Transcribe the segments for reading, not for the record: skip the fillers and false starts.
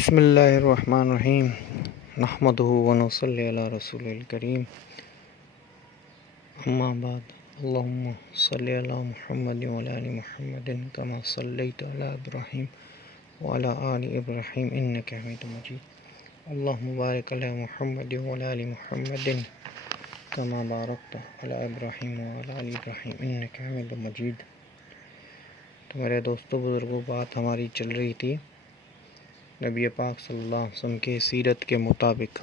بسم اللہ الرحمن الرحیم نحمدہ ونصلی علی رسول الکریم اما بعد اللہم صلی علی محمد وعلی آل محمد کما صلیت علی ابراہیم وعلی آل ابراہیم انک حمید مجید اللہم بارک علی محمد وعلی آل محمد کما بارکت علی ابراہیم وعلی آل ابراہیم انک حمید مجید۔ تو میرے دوستو بزرگوں، بات ہماری چل رہی تھی نبی پاک صلی اللہ علیہ وسلم کے سیرت کے مطابق۔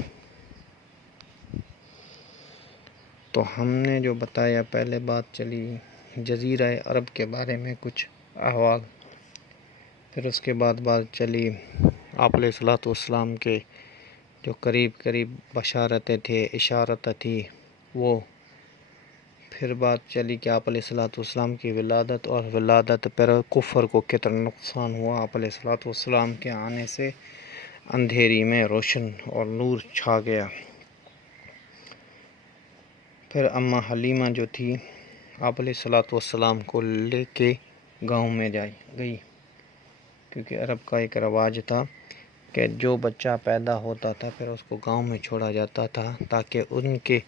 تو ہم نے جو بتایا، پہلے بات چلی جزیرہ عرب کے بارے میں کچھ احوال، پھر اس کے بعد بات چلی آپ علیہ الصلوۃ والسلام کے جو قریب بشارتیں تھے، اشارت تھی وہ، پھر بات چلی کہ آپ علیہ الصلوۃ والسلام کی ولادت اور ولادت پر کفر کو کتنا نقصان ہوا۔ آپ علیہ الصلوۃ والسلام کے آنے سے اندھیری میں روشن اور نور چھا گیا۔ پھر اماں حلیمہ جو تھی آپ علیہ الصلوۃ والسلام کو لے کے گاؤں میں گئی، کیونکہ عرب کا ایک رواج تھا کہ جو بچہ پیدا ہوتا تھا پھر اس کو گاؤں میں چھوڑا جاتا تھا، تاکہ ان کے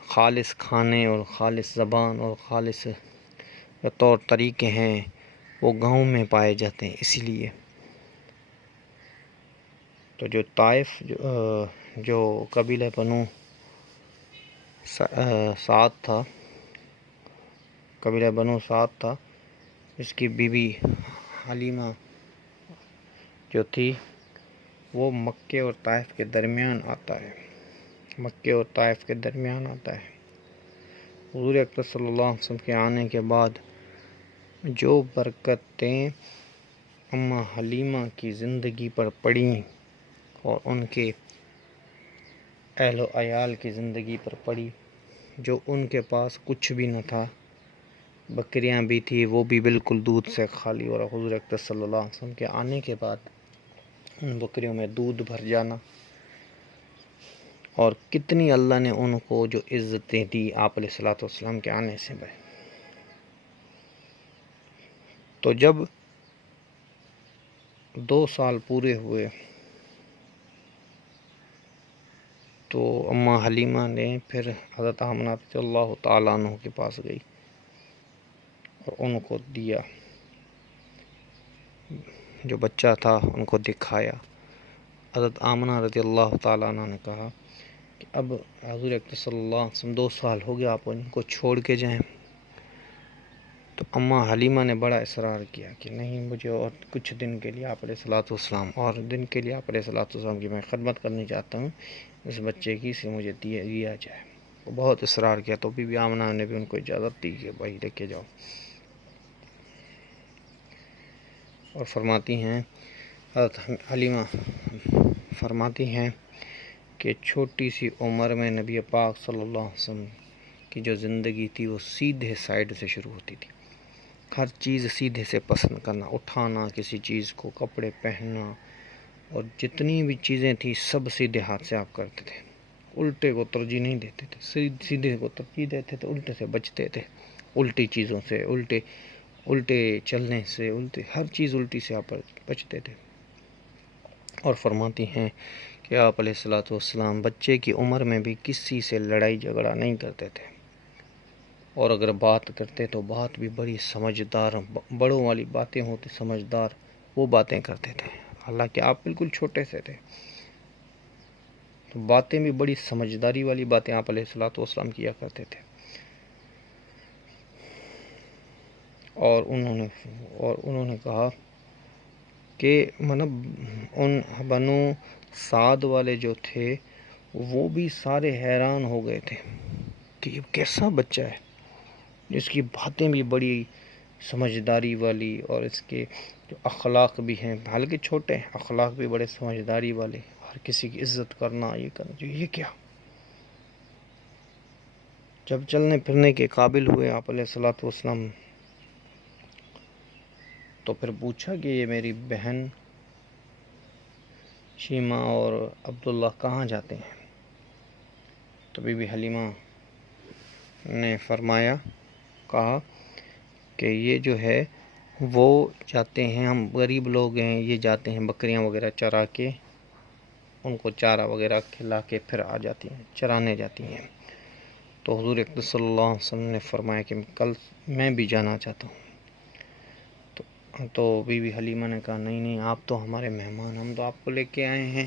خالص کھانے اور خالص زبان اور خالص طور طریقے ہیں وہ گاؤں میں پائے جاتے ہیں۔ اسی لیے تو جو طائف جو قبیلہ بنو سعد تھا، اس کی بیوی حلیمہ جو تھی وہ مکے اور طائف کے درمیان آتا ہے۔ حضور اکرم صلی اللہ علیہ وسلم کے آنے کے بعد جو برکتیں اماں حلیمہ کی زندگی پر پڑیں اور ان کے اہل و عیال کی زندگی پر پڑی، جو ان کے پاس کچھ بھی نہ تھا، بکریاں بھی تھی وہ بھی بالکل دودھ سے خالی، اور حضور اکرم صلی اللہ علیہ وسلم کے آنے کے بعد ان بکریوں میں دودھ بھر جانا، اور کتنی اللہ نے ان کو جو عزتیں دی آپ علیہ الصلوۃ والسلام کے آنے سے۔ تو جب 2 سال پورے ہوئے تو اماں حلیمہ نے پھر حضرت آمنہ رضی اللہ تعالیٰ عنہ کے پاس گئی اور ان کو دیا، جو بچہ تھا ان کو دکھایا۔ حضرت آمنہ رضی اللہ تعالیٰ عنہ نے کہا کہ اب حضور اکرم صلی اللہ علیہ وسلم 2 سال ہو گیا، آپ ان کو چھوڑ کے جائیں۔ تو اماں حلیمہ نے بڑا اصرار کیا کہ نہیں، مجھے اور کچھ دن کے لیے آپ علیہ الصلوۃ والسلام آپ علیہ الصلوۃ والسلام کی میں خدمت کرنی چاہتا ہوں، اس بچے کی سے مجھے دیا جائے۔ وہ بہت اصرار کیا، تو بی بی آمنہ نے بھی ان کو اجازت دی کہ بھائی لے کے جاؤ۔ اور فرماتی ہیں حضرت حلیمہ فرماتی ہیں کہ چھوٹی سی عمر میں نبی پاک صلی اللہ علیہ وسلم کی جو زندگی تھی وہ سیدھے سائیڈ سے شروع ہوتی تھی، ہر چیز سیدھے سے پسند کرنا، اٹھانا کسی چیز کو، کپڑے پہننا، اور جتنی بھی چیزیں تھیں سب سیدھے ہاتھ سے آپ کرتے تھے، الٹے کو ترجیح نہیں دیتے تھے، سیدھے کو ترجیح دیتے تھے، الٹے سے بچتے تھے، الٹی چیزوں سے، الٹے چلنے سے، ہر چیز الٹی سے آپ بچتے تھے۔ اور فرماتی ہیں کہ آپ علیہ الصلوۃ والسلام بچے کی عمر میں بھی کسی سے لڑائی جھگڑا نہیں کرتے تھے، اور اگر بات کرتے تو بات بھی بڑی سمجھدار، بڑوں والی باتیں ہوتی سمجھدار، وہ باتیں کرتے تھے، حالانکہ آپ بالکل چھوٹے سے تھے، تو باتیں بھی بڑی سمجھداری والی باتیں آپ علیہ الصلوۃ والسلام کیا کرتے تھے۔ اور انہوں نے کہا کہ ان بنو سعد والے جو تھے وہ بھی سارے حیران ہو گئے تھے کہ یہ کیسا بچہ ہے جس کی باتیں بھی بڑی سمجھداری والی، اور اس کے جو اخلاق بھی ہیں، حالانکہ چھوٹے ہیں، اخلاق بھی بڑے سمجھداری والے، ہر کسی کی عزت کرنا، یہ کرنا، یہ کیا۔ جب چلنے پھرنے کے قابل ہوئے آپ علیہ الصلوۃ والسلام، تو پھر پوچھا کہ یہ میری بہن شیمہ اور عبداللہ کہاں جاتے ہیں؟ تو بی بی حلیمہ نے کہا کہ یہ جو ہے وہ جاتے ہیں، ہم غریب لوگ ہیں، یہ جاتے ہیں بکریاں وغیرہ چرا کے، ان کو چارہ وغیرہ کھلا کے پھر آ جاتی ہیں، چرانے جاتی ہیں۔ تو حضور اقدس صلی اللہ علیہ وسلم نے فرمایا کہ کل میں بھی جانا چاہتا ہوں۔ تو بی بی حلیمہ نے کہا نہیں نہیں، آپ تو ہمارے مہمان، ہم تو آپ کو لے کے آئے ہیں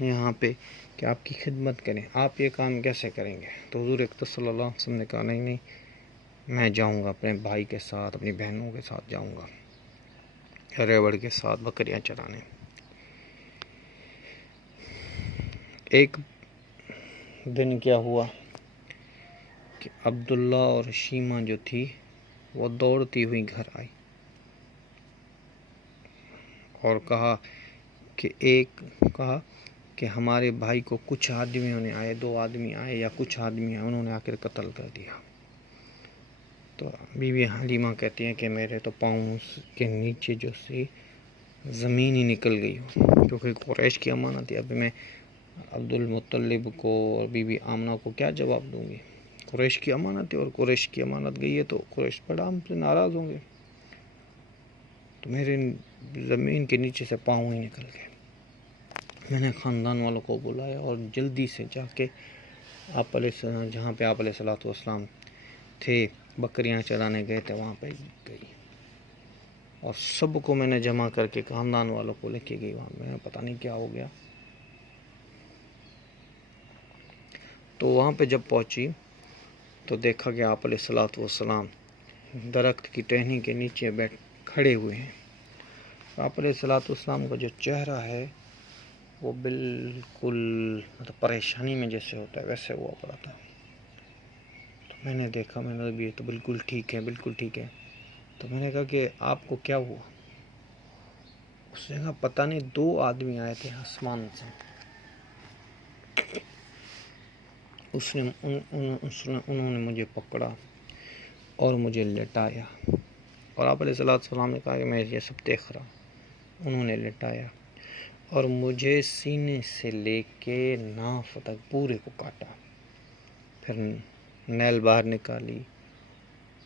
یہاں پہ کہ آپ کی خدمت کریں، آپ یہ کام کیسے کریں گے؟ تو حضور اقدس صلی اللہ علیہ وسلم نے کہا نہیں نہیں، میں جاؤں گا اپنے بھائی کے ساتھ، اپنی بہنوں کے ساتھ جاؤں گا ریوڑ کے ساتھ بکریاں چرانے۔ ایک دن کیا ہوا کہ عبداللہ اور شیمہ جو تھی وہ دوڑتی ہوئی گھر آئی اور کہا کہ ہمارے بھائی کو کچھ آدمیوں نے آئے، 2 آدمی آئے یا کچھ آدمی آئے، انہوں نے آ کر قتل کر دیا۔ تو بی بی حلیمہ کہتی ہیں کہ میرے تو پاؤں کے نیچے جو سی زمین ہی نکل گئی ہو، کیونکہ قریش کی امانت ہے۔ اب میں عبد المطلب کو اور بی بی آمنہ کو کیا جواب دوں گی؟ قریش کی امانت ہے، اور قریش کی امانت گئی ہے تو قریش بڑا ہم سے ناراض ہوں گے۔ تو میرے زمین کے نیچے سے پاؤں ہی نکل گئے۔ میں نے خاندان والوں کو بلایا اور جلدی سے جا کے جہاں پہ آپ علیہ الصلوۃ والسلام تھے، بکریاں چرانے گئے تھے، وہاں پہ گئی اور سب کو میں نے جمع کر کے خاندان والوں کو لے کے گئی وہاں۔ میں پتہ نہیں کیا ہو گیا۔ تو وہاں پہ جب پہنچی تو دیکھا کہ آپ علیہ الصلوۃ والسلام درخت کی ٹہنی کے نیچے کھڑے ہوئے ہیں۔ آپ علیہ الصلوۃ والسلام کا جو چہرہ ہے وہ بالکل پریشانی میں جیسے ہوتا ہے ویسے ہوا پڑا تھا۔ تو میں نے دیکھا، میں نے بھی تو بالکل ٹھیک ہے، بالکل ٹھیک ہے۔ تو میں نے کہا کہ آپ کو کیا ہوا؟ اس نے کہا پتہ نہیں، 2 آدمی آئے تھے آسمان سے، انہوں نے مجھے پکڑا اور مجھے لٹایا، اور آپ علیہ السلام نے کہا کہ میں یہ سب دیکھ رہا ہوں۔ انہوں نے لٹایا اور مجھے سینے سے لے کے ناف تک پورے کو کاٹا، پھر نیل باہر نکالی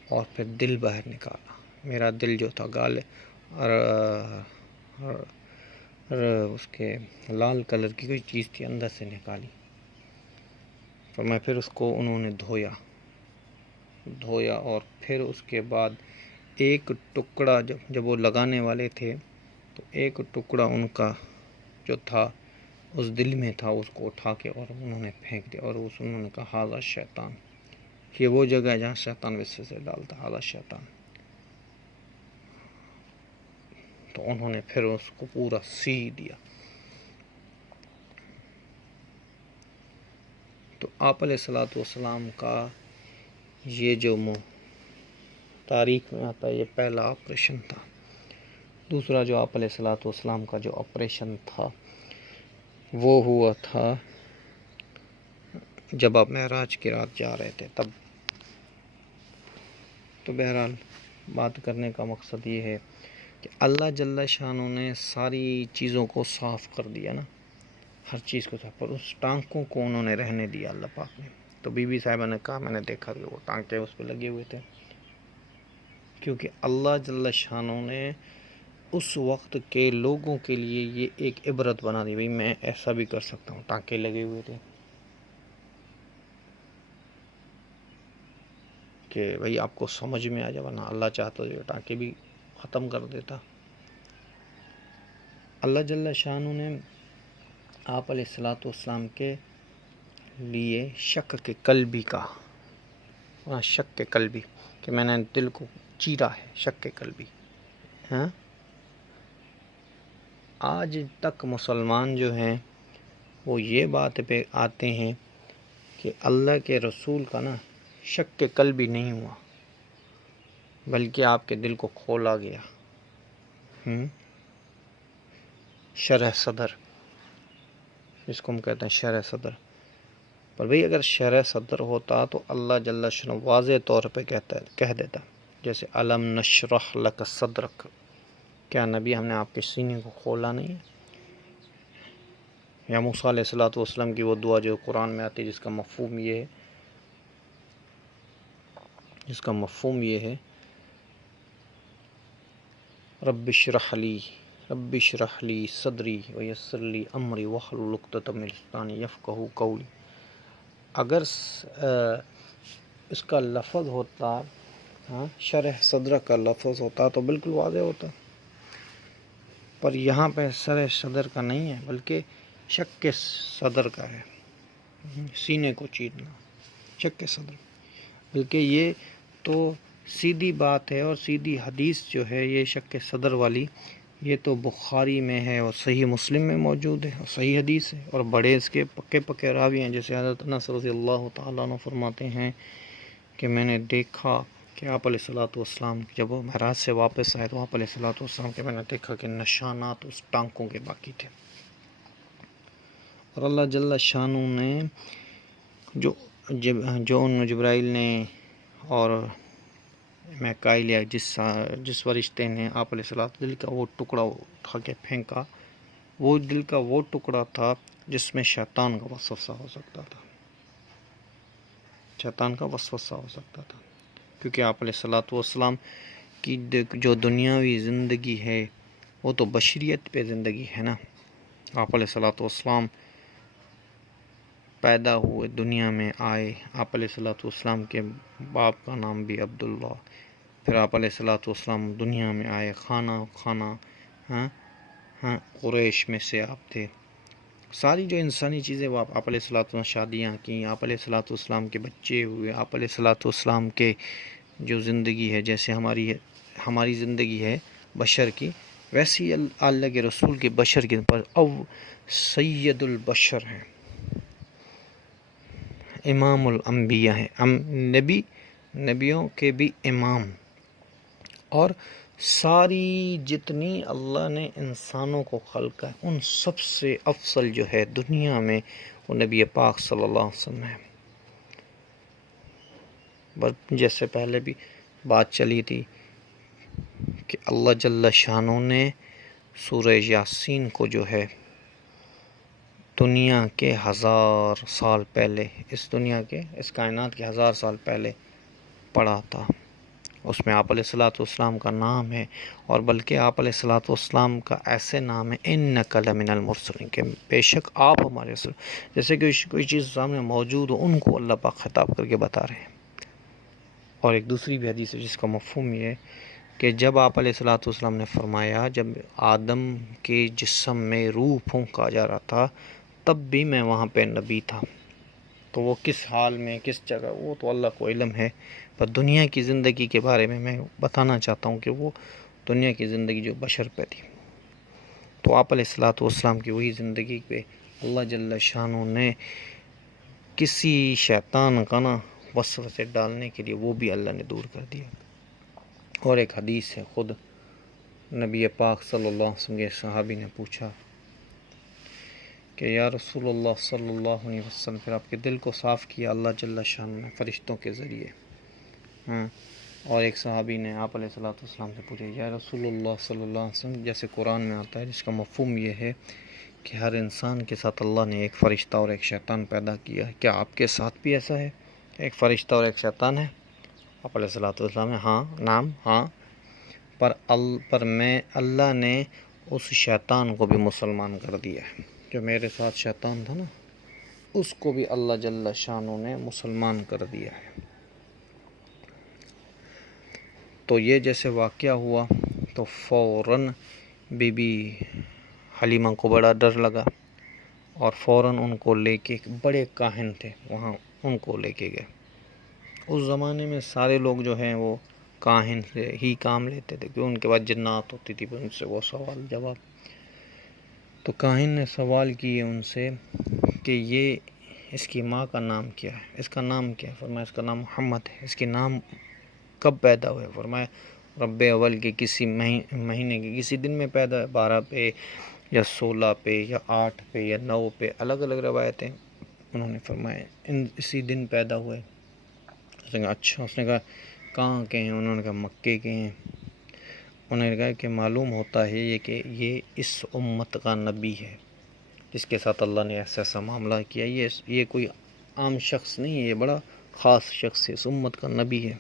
اور پھر دل باہر نکالا۔ میرا دل جو تھا گال اور اس کے لال کلر کی کوئی چیز تھی اندر سے نکالی۔ پھر اس کو انہوں نے دھویا اور پھر اس کے بعد ایک ٹکڑا جب وہ لگانے والے تھے تو ایک ٹکڑا ان کا جو تھا اس دل میں تھا، اس کو اٹھا کے اور انہوں نے پھینک دیا، اور انہوں نے کہا ہاذا شیطان، یہ وہ جگہ ہے جہاں شیطان وسوسے ڈالتا، ہاذا شیطان۔ تو انہوں نے پھر اس کو پورا سی دیا۔ تو آپ علیہ الصلوۃ والسلام کا یہ جو تاریخ میں آتا ہے، یہ پہلا آپریشن تھا۔ دوسرا جو آپ علیہ الصلوۃ والسلام کا جو آپریشن تھا وہ ہوا تھا جب آپ معراج کی رات جا رہے تھے تب۔ تو بہرحال بات کرنے کا مقصد یہ ہے کہ اللہ جل شانہ نے ساری چیزوں کو صاف کر دیا نا، ہر چیز کو صاف، پر اس ٹانکوں کو انہوں نے رہنے دیا اللہ پاک نے۔ تو بی بی صاحبہ نے کہا میں نے دیکھا کہ وہ ٹانکے اس پہ لگے ہوئے تھے، کیونکہ اللہ جل شانہ نے اس وقت کے لوگوں کے لیے یہ ایک عبرت بنا دی، بھئی میں ایسا بھی کر سکتا ہوں۔ ٹانکے لگے ہوئے تھے کہ بھئی آپ کو سمجھ میں آ جائے، ورنہ اللہ چاہتا تو یہ ٹانکے بھی ختم کر دیتا۔ اللہ جل شانہ نے آپ علیہ الصلوۃ والسلام کے لیے شک کے قلبی کہا، شک کے قلبی، کہ میں نے دل کو چیرا ہے، شک کے قلبی۔ ہاں، آج تک مسلمان جو ہیں وہ یہ بات پہ آتے ہیں کہ اللہ کے رسول کا نا شک کے قلبی نہیں ہوا، بلکہ آپ کے دل کو کھولا گیا۔ شرح صدر، جس کو ہم کہتے ہیں شرح صدر۔ پر بھئی اگر شرح صدر ہوتا تو اللہ جل شانہ واضح طور پہ کہہ دیتا، جیسے الم نشرح لک صدرک، کیا نبی ہم نے آپ کے سینے کو کھولا نہیں ہے؟ یا موسیٰ علیہ الصلوۃ والسلام کی وہ دعا جو قرآن میں آتی ہے، جس کا مفہوم یہ ہے رب اشرح لی صدری ویسر لی امری واحلل عقدۃ من لسانی یفقہوا قولی. اگر اس کا لفظ ہوتا، شرح صدر کا لفظ ہوتا تو بالکل واضح ہوتا، پر یہاں پہ شرح صدر کا نہیں ہے بلکہ شق صدر کا ہے، سینے کو چیرنا، شق صدر. بلکہ یہ تو سیدھی بات ہے، اور سیدھی حدیث جو ہے یہ شق صدر والی، یہ تو بخاری میں ہے اور صحیح مسلم میں موجود ہے اور صحیح حدیث ہے، اور بڑے اس کے پکے راوی ہیں. جیسے حضرت انس رضی اللہ تعالیٰ عنہ فرماتے ہیں کہ میں نے دیکھا کہ آپ علیہ الصلوۃ والسلام جب وہ معراج سے واپس آئے تو آپ علیہ الصلوۃ والسلام کے میں نے دیکھا کہ نشانات اس ٹانکوں کے باقی تھے. اور اللہ جل شانہ نے جو ان جبرائیل نے اور میکائیل یا جس فرشتے نے آپ علیہ الصلوۃ دل کا وہ ٹکڑا اٹھا کے پھینکا، وہ دل کا وہ ٹکڑا تھا جس میں شیطان کا وسوسہ ہو سکتا تھا، کیونکہ آپ علیہ الصلوۃ والسلام کی جو دنیاوی زندگی ہے وہ تو بشریت پہ زندگی ہے نا. آپ علیہ الصلوۃ والسلام پیدا ہوئے، دنیا میں آئے، آپ علیہ الصلوۃ والسلام کے باپ کا نام بھی عبداللہ، پھر آپ علیہ الصلوۃ والسلام دنیا میں آئے، کھانا قریش میں سے آپ تھے. ساری جو انسانی چیزیں وہ آپ علیہ الصلوۃ والسلام شادیاں کیں، آپ علیہ الصلوۃ والسلام کے بچے ہوئے، آپ علیہ الصلوۃ والسلام کے جو زندگی ہے جیسے ہماری زندگی ہے بشر کی، ویسی اللہ کے رسول کے بشر کے پر سید البشر ہیں، امام الانبیاء ہیں، نبیوں کے بھی امام. اور ساری جتنی اللہ نے انسانوں کو خلق ہے ان سب سے افضل جو ہے دنیا میں وہ نبی پاک صلی اللہ علیہ وسلم ہے. جیسے پہلے بھی بات چلی تھی کہ اللہ جل شانہ نے سورہ یاسین کو جو ہے دنیا کے 1000 سال پہلے، اس کائنات کے 1000 سال پہلے پڑھا تھا. اس میں آپ علیہ الصلوۃ والسلام کا نام ہے، اور بلکہ آپ علیہ الصلوۃ والسلام کا ایسے نام ہے انک لمن المرسلین، کہ بے شک آپ ہمارے رسول، جیسے کہ کوئی چیز سامنے موجود ہو ان کو اللہ پاک خطاب کر کے بتا رہے ہیں. اور ایک دوسری بھی حدیث ہے جس کا مفہوم یہ ہے کہ جب آپ علیہ الصلوۃ والسلام نے فرمایا جب آدم کے جسم میں روح پھونکا جا رہا تھا تب بھی میں وہاں پہ نبی تھا. تو وہ کس حال میں کس جگہ وہ تو اللہ کو علم ہے، پر دنیا کی زندگی کے بارے میں بتانا چاہتا ہوں کہ وہ دنیا کی زندگی جو بشر پہ تھی، تو آپ علیہ الصلوۃ والسلام کی وہی زندگی پہ اللہ جل شانہ نے کسی شیطان کا وسوسے ڈالنے کے لیے وہ بھی اللہ نے دور کر دیا. اور ایک حدیث ہے، خود نبی پاک صلی اللہ علیہ وسلم کے صحابی نے پوچھا کہ یا رسول اللہ صلی اللہ علیہ وسلم، پھر آپ کے دل کو صاف کیا اللہ جل شانہ نے فرشتوں کے ذریعے. اور ایک صحابی نے آپ علیہ الصلوۃ والسلام سے پوچھا یا رسول اللہ صلی اللہ علیہ وسلم، جیسے قرآن میں آتا ہے جس کا مفہوم یہ ہے کہ ہر انسان کے ساتھ اللہ نے ایک فرشتہ اور ایک شیطان پیدا کیا، کیا آپ کے ساتھ بھی ایسا ہے، ایک فرشتہ اور ایک شیطان ہے؟ آپ علیہ الصلوۃ والسلام نے ہاں، پر میں اللہ نے اس شیطان کو بھی مسلمان کر دیا ہے، جو میرے ساتھ شیطان تھا نا اس کو بھی اللہ جل شانہ نے مسلمان کر دیا ہے. تو یہ جیسے واقعہ ہوا تو فوراً بی بی حلیمہ کو بڑا ڈر لگا، اور فوراً ان کو لے کے ایک بڑے کاہن تھے وہاں ان کو لے کے گئے. اس زمانے میں سارے لوگ جو ہیں وہ کاہن سے ہی کام لیتے تھے، کیونکہ ان کے بعد جنات ہوتی تھی، ان سے وہ سوال جواب. تو کاہن نے سوال کیے ان سے کہ یہ اس کی ماں کا نام کیا ہے، اس کا نام کیا ہے؟ فرمایا اس کا نام محمد ہے. اس کے نام کب پیدا ہوئے؟ فرمایا رب اول کے کسی مہینے کے کسی دن میں پیدا ہے، 12 پہ یا 16 پہ یا 8 پہ یا 9 پہ، الگ الگ روایتیں. انہوں نے فرمایا اسی دن پیدا ہوئے. اس نے کہا اچھا. اس نے کہا کہاں کے ہیں؟ انہوں نے کہا مکے کے ہیں. انہوں نے کہا کہ معلوم ہوتا ہے یہ کہ یہ اس امت کا نبی ہے جس کے ساتھ اللہ نے ایسا معاملہ کیا. یہ کوئی عام شخص نہیں ہے، یہ بڑا خاص شخص ہے، اس امت کا نبی ہے.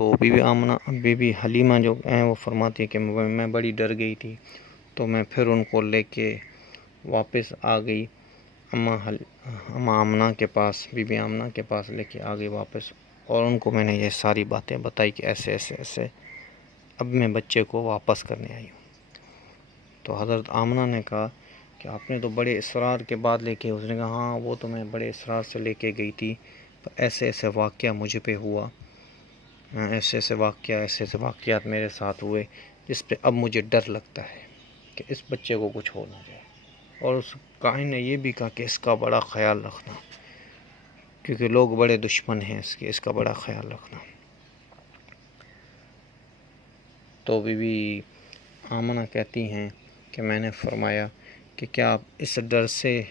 تو بی بی حلیمہ جو ہیں وہ فرماتی ہے کہ میں بڑی ڈر گئی تھی، تو میں پھر ان کو لے کے واپس آ گئی اماں آمنہ کے پاس، بی بی آمنہ کے پاس لے کے آ گئی واپس، اور ان کو میں نے یہ ساری باتیں بتائی کہ ایسے ایسے ایسے اب میں بچے کو واپس کرنے آئی ہوں۔ تو حضرت آمنہ نے کہا کہ آپ نے تو بڑے اصرار کے بعد لے کے، اس نے کہا ہاں وہ تو میں بڑے اصرار سے لے کے گئی تھی، پر ایسے ایسے واقعہ مجھ پہ ہوا، ایسے ایسے واقعات میرے ساتھ ہوئے جس پہ اب مجھے ڈر لگتا ہے کہ اس بچے کو کچھ ہو نہ جائے۔ اور اس کاہن نے یہ بھی کہا کہ اس کا بڑا خیال رکھنا، کیونکہ لوگ بڑے دشمن ہیں اس کا بڑا خیال رکھنا۔ تو بی بی آمنہ کہتی ہیں کہ میں نے فرمایا کہ کیا آپ اس ڈر سے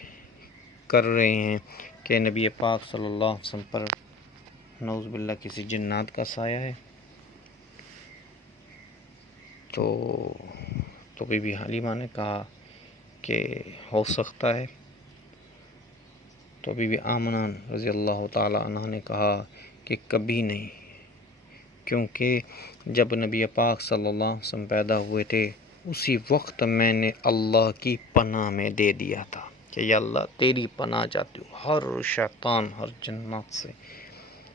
کر رہے ہیں کہ نبی پاک صلی اللہ علیہ وسلم پر نعوذ باللہ کسی جنات کا سایہ ہے؟ تو بی بی حلیمہ نے کہا کہ ہو سکتا ہے۔ تو بی بی آمنہ رضی اللہ تعالی عنہ نے کہا کہ کبھی نہیں، کیونکہ جب نبی پاک صلی اللہ علیہ وسلم پیدا ہوئے تھے اسی وقت میں نے اللہ کی پناہ میں دے دیا تھا کہ یا اللہ تیری پناہ چاہتی ہوں ہر شیطان، ہر جنات سے۔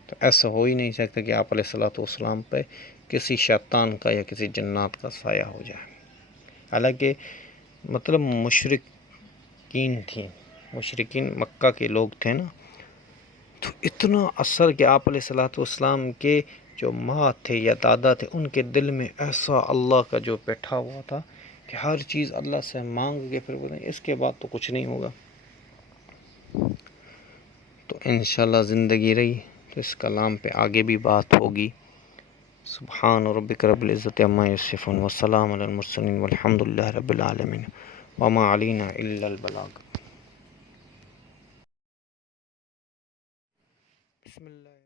تو ایسا ہو ہی نہیں سکتا کہ آپ علیہ السلام پہ کسی شیطان کا یا کسی جنات کا سایہ ہو جائے۔ حالانکہ مطلب مشرکین مکہ کے لوگ تھے نا، تو اتنا اثر کہ آپ علیہ السلام کے جو ماں تھے یا دادا تھے ان کے دل میں ایسا اللہ کا جو بیٹھا ہوا تھا کہ ہر چیز اللہ سے مانگ کے پھر بولیں اس کے بعد تو کچھ نہیں ہوگا۔ تو انشاءاللہ زندگی رہی تو اس کلام پہ آگے بھی بات ہوگی۔ سبحان ربک رب العزت عما یصفون والسلام علی المرسلین والحمد للہ رب العالمین وما علینا الا البلاغ۔ بسم اللہ